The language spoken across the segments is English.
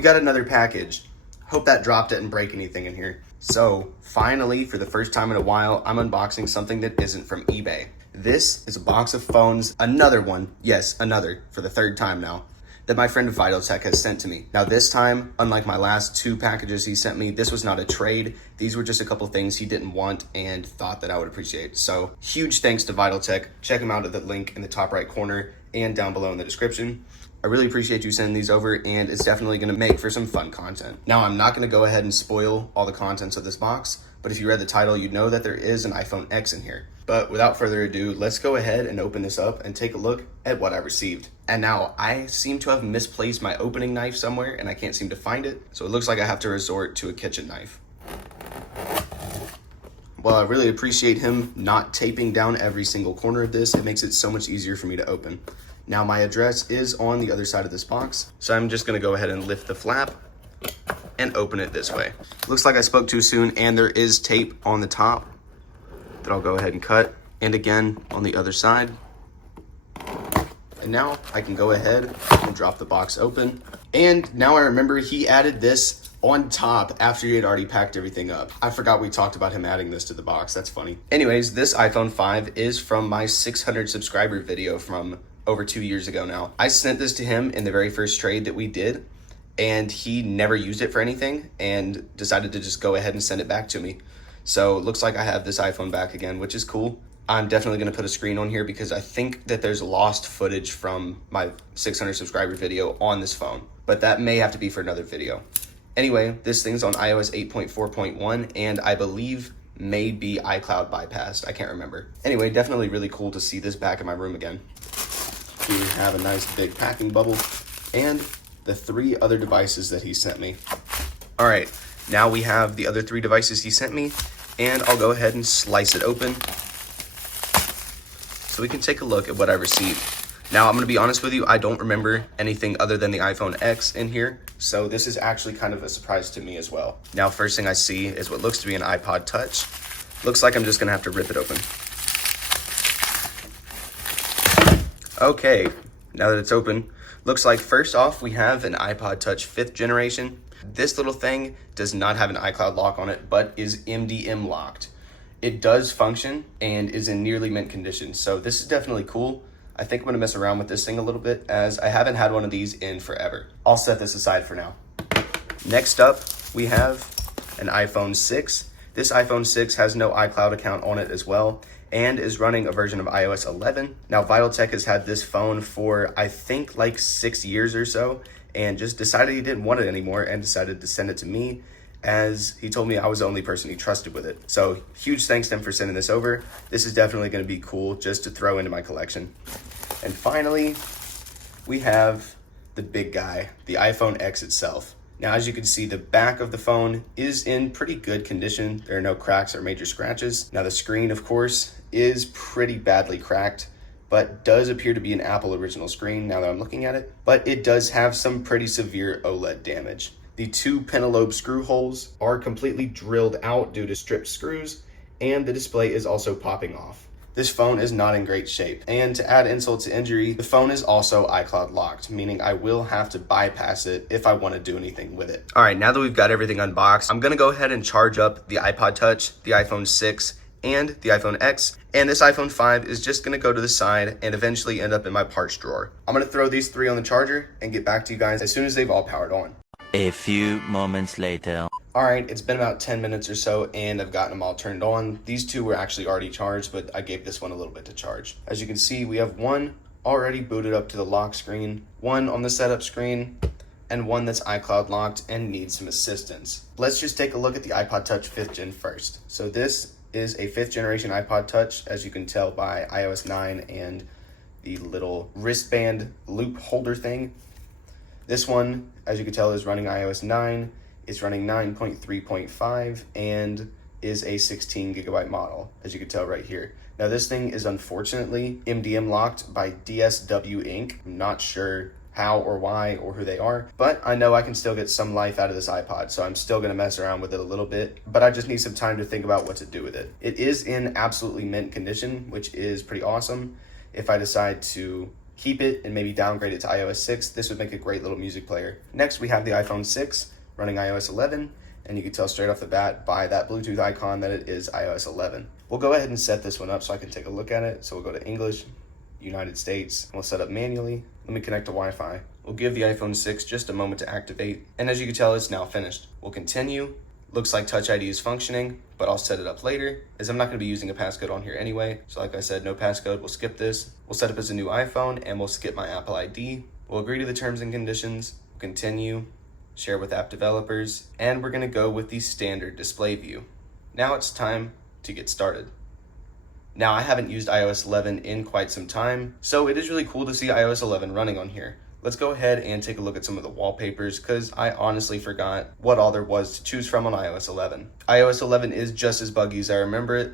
we got another package. Hope that drop didn't break anything in here. So finally, for the first time in a while, I'm unboxing something that isn't from eBay. This is a box of phones, another one, yes, another, for the third time now, that my friend VitalTech has sent to me. Now this time, unlike my last two packages he sent me, this was not a trade. These were just a couple things he didn't want and thought that I would appreciate. So huge thanks to VitalTech. Check him out at the link in the top right corner and down below in the description. I really appreciate you sending these over, and it's definitely gonna make for some fun content. Now, I'm not gonna go ahead and spoil all the contents of this box, but if you read the title, you'd know that there is an iPhone X in here. But without further ado, let's go ahead and open this up and take a look at what I received. And now, I seem to have misplaced my opening knife somewhere, and I can't seem to find it, so it looks like I have to resort to a kitchen knife. Well, I really appreciate him not taping down every single corner of this. It makes it so much easier for me to open. Now my address is on the other side of this box, so I'm just gonna go ahead and lift the flap and open it this way. Looks like I spoke too soon, and there is tape on the top that I'll go ahead and cut, and again on the other side. And now I can go ahead and drop the box open. And now I remember he added this on top after he had already packed everything up. I forgot we talked about him adding this to the box. That's funny. Anyways, this iPhone 5 is from my 600 subscriber video from over 2 years ago now. I sent this to him in the very first trade that we did, and he never used it for anything and decided to just go ahead and send it back to me. So it looks like I have this iPhone back again, which is cool. I'm definitely gonna put a screen on here because I think that there's lost footage from my 600 subscriber video on this phone, but that may have to be for another video. Anyway, this thing's on iOS 8.4.1, and I believe may be iCloud bypassed. I can't remember. Anyway, definitely really cool to see this back in my room again. We have a nice big packing bubble and the 3 other devices that he sent me. All right, now we have the other 3 devices he sent me, and I'll go ahead and slice it open so we can take a look at what I received. Now, I'm gonna be honest with you, I don't remember anything other than the iPhone X in here, so this is actually kind of a surprise to me as well. Now, first thing I see is what looks to be an iPod Touch. Looks like I'm just gonna have to rip it open. Okay, now that it's open, looks like first off we have an iPod Touch 5th generation. This little thing does not have an iCloud lock on it, but is MDM locked. It does function and is in nearly mint condition, so this is definitely cool. I think I'm gonna mess around with this thing a little bit as I haven't had one of these in forever. I'll set this aside for now. Next up, we have an iPhone 6. This iPhone 6 has no iCloud account on it as well, and is running a version of iOS 11. Now, VitalTech has had this phone for, I think, like 6 years or so, and just decided he didn't want it anymore and decided to send it to me, as he told me I was the only person he trusted with it. So huge thanks to him for sending this over. This is definitely gonna be cool just to throw into my collection. And finally, we have the big guy, the iPhone X itself. Now, as you can see, the back of the phone is in pretty good condition. There are no cracks or major scratches. Now, the screen, of course, is pretty badly cracked, but does appear to be an Apple original screen now that I'm looking at it. But it does have some pretty severe OLED damage. The 2 pentalobe screw holes are completely drilled out due to stripped screws, and the display is also popping off. This phone is not in great shape, and to add insult to injury, the phone is also iCloud locked, meaning I will have to bypass it if I want to do anything with it. All right, now that we've got everything unboxed, I'm gonna go ahead and charge up the iPod Touch, the iPhone 6, and the iPhone X, and this iPhone 5 is just gonna go to the side and eventually end up in my parts drawer. I'm gonna throw these 3 on the charger and get back to you guys as soon as they've all powered on. A few moments later. All right, it's been about 10 minutes or so, and I've gotten them all turned on. These 2 were actually already charged, but I gave this one a little bit to charge. As you can see, we have one already booted up to the lock screen, one on the setup screen, and one that's iCloud locked and needs some assistance. Let's just take a look at the iPod Touch 5th Gen first. So this is a 5th generation iPod Touch, as you can tell by iOS 9 and the little wristband loop holder thing. This one, as you can tell, is running iOS 9. It's running 9.3.5 and is a 16 gigabyte model, as you can tell right here. Now this thing is unfortunately MDM locked by DSW Inc. I'm not sure how or why or who they are, but I know I can still get some life out of this iPod, so I'm still gonna mess around with it a little bit, but I just need some time to think about what to do with it. It is in absolutely mint condition, which is pretty awesome. If I decide to keep it and maybe downgrade it to iOS 6. This would make a great little music player. Next, we have the iPhone 6 running iOS 11, and you can tell straight off the bat by that Bluetooth icon that it is iOS 11. We'll go ahead and set this one up so I can take a look at it. So we'll go to English, United States, and we'll set up manually. Let me connect to Wi-Fi. We'll give the iPhone 6 just a moment to activate, and as you can tell, it's now finished. We'll continue. Looks like Touch ID is functioning, but I'll set it up later, as I'm not going to be using a passcode on here anyway. So like I said, no passcode. We'll skip this. We'll set up as a new iPhone, and we'll skip my Apple ID. We'll agree to the terms and conditions. We'll continue, share with app developers, and we're going to go with the standard display view. Now it's time to get started. Now, I haven't used iOS 11 in quite some time, so it is really cool to see iOS 11 running on here. Let's go ahead and take a look at some of the wallpapers, because I honestly forgot what all there was to choose from on iOS 11. iOS 11 is just as buggy as I remember it,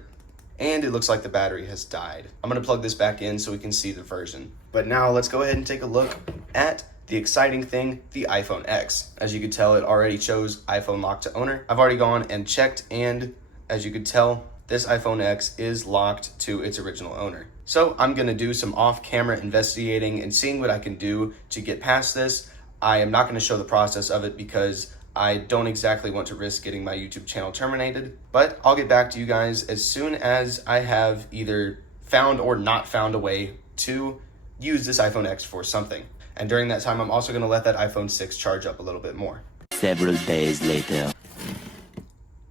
and it looks like the battery has died. I'm going to plug this back in so we can see the version. But now let's go ahead and take a look at the exciting thing, the iPhone X. As you can tell, it already shows iPhone locked to owner. I've already gone and checked, and as you can tell, this iPhone X is locked to its original owner. So I'm going to do some off-camera investigating and seeing what I can do to get past this. I am not going to show the process of it because I don't exactly want to risk getting my YouTube channel terminated, but I'll get back to you guys as soon as I have either found or not found a way to use this iPhone X for something. And during that time, I'm also going to let that iPhone 6 charge up a little bit more. Several days later.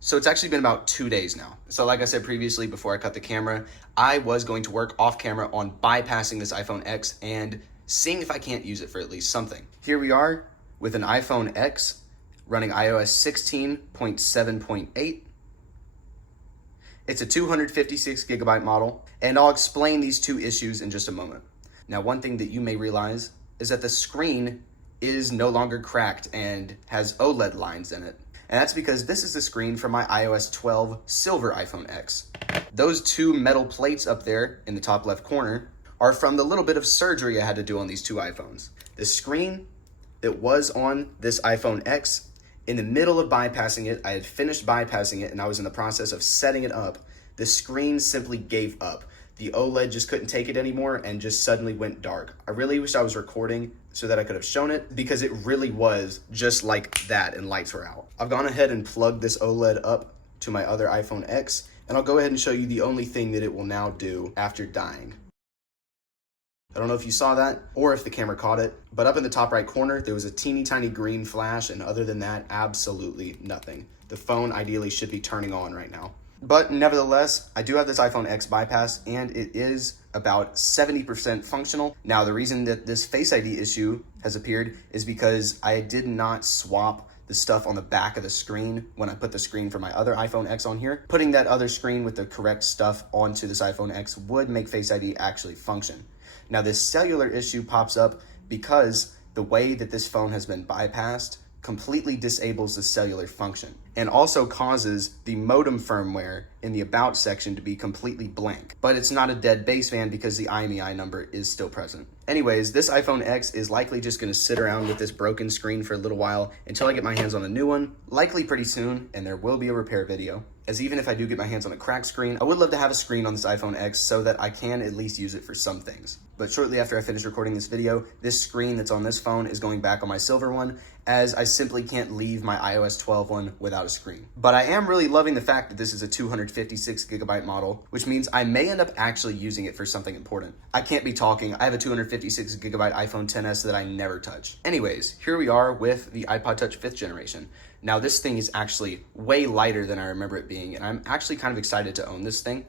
So it's actually been about 2 days now. So like I said previously, before I cut the camera, I was going to work off camera on bypassing this iPhone X and seeing if I can't use it for at least something. Here we are with an iPhone X running iOS 16.7.8. It's a 256 gigabyte model, and I'll explain these two issues in just a moment. Now, one thing that you may realize is that the screen is no longer cracked and has OLED lines in it. And that's because this is the screen from my iOS 12 silver iPhone X. Those two metal plates up there in the top left corner are from the little bit of surgery I had to do on these two iPhones. The screen that was on this iPhone X, in the middle of bypassing it, I had finished bypassing it and I was in the process of setting it up. The screen simply gave up. The OLED just couldn't take it anymore and just suddenly went dark. I really wish I was recording so that I could have shown it, because it really was just like that and lights were out. I've gone ahead and plugged this OLED up to my other iPhone X, and I'll go ahead and show you the only thing that it will now do after dying. I don't know if you saw that or if the camera caught it, but up in the top right corner, there was a teeny tiny green flash, and other than that, absolutely nothing. The phone ideally should be turning on right now. But nevertheless, I do have this iPhone X bypass, and it is about 70% functional. Now, the reason that this Face ID issue has appeared is because I did not swap the stuff on the back of the screen when I put the screen for my other iPhone X on here. Putting that other screen with the correct stuff onto this iPhone X would make Face ID actually function. Now, this cellular issue pops up because the way that this phone has been bypassed completely disables the cellular function and also causes the modem firmware in the about section to be completely blank. But it's not a dead baseband because the IMEI number is still present. Anyways, this iPhone X is likely just going to sit around with this broken screen for a little while until I get my hands on a new one, likely pretty soon, and there will be a repair video. As even if I do get my hands on a cracked screen, I would love to have a screen on this iPhone X so that I can at least use it for some things. But shortly after I finish recording this video, this screen that's on this phone is going back on my silver one, as I simply can't leave my iOS 12 one without a screen. But I am really loving the fact that this is a 256 gigabyte model, which means I may end up actually using it for something important. I can't be talking. I have a 256 gigabyte iPhone XS that I never touch. Anyways, here we are with the iPod Touch 5th generation. Now, this thing is actually way lighter than I remember it being, and I'm actually kind of excited to own this thing.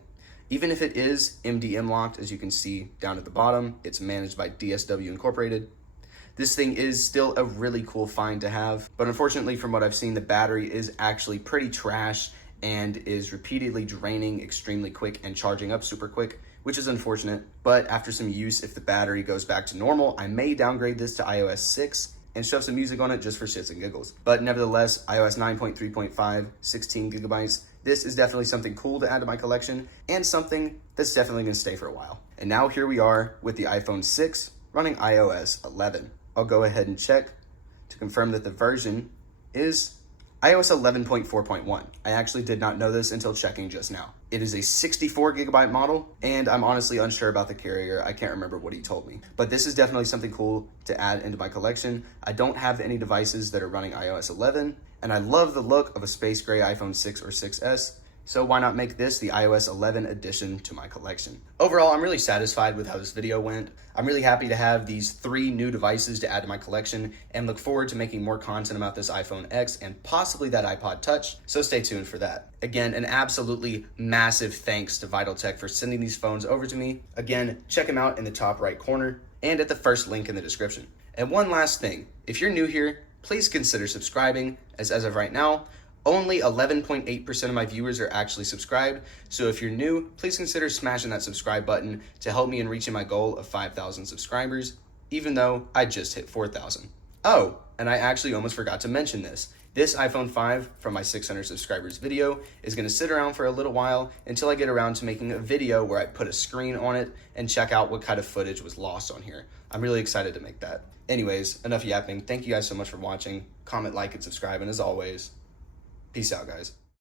Even if it is MDM locked, as you can see down at the bottom, it's managed by DSW Incorporated. This thing is still a really cool find to have, but unfortunately from what I've seen, the battery is actually pretty trash and is repeatedly draining extremely quick and charging up super quick, which is unfortunate. But after some use, if the battery goes back to normal, I may downgrade this to iOS 6 and shove some music on it just for shits and giggles. But nevertheless, iOS 9.3.5, 16 gigabytes, this is definitely something cool to add to my collection and something that's definitely gonna stay for a while. And now here we are with the iPhone 6 running iOS 11. I'll go ahead and check to confirm that the version is iOS 11.4.1. I actually did not know this until checking just now. It is a 64 gigabyte model, and I'm honestly unsure about the carrier. I can't remember what he told me. But this is definitely something cool to add into my collection. I don't have any devices that are running iOS 11, and I love the look of a space gray iPhone 6 or 6S. So why not make this the iOS 11 addition to my collection? Overall, I'm really satisfied with how this video went. I'm really happy to have these 3 new devices to add to my collection and look forward to making more content about this iPhone X and possibly that iPod Touch, so stay tuned for that. Again, an absolutely massive thanks to VitalTech for sending these phones over to me. Again, check them out in the top right corner and at the first link in the description. And one last thing, if you're new here, please consider subscribing, as of right now, only 11.8% of my viewers are actually subscribed, so if you're new, please consider smashing that subscribe button to help me in reaching my goal of 5,000 subscribers, even though I just hit 4,000. Oh, and I actually almost forgot to mention this. This iPhone 5 from my 600 subscribers video is going to sit around for a little while until I get around to making a video where I put a screen on it and check out what kind of footage was lost on here. I'm really excited to make that. Anyways, enough yapping. Thank you guys so much for watching. Comment, like, and subscribe, and as always, peace out, guys.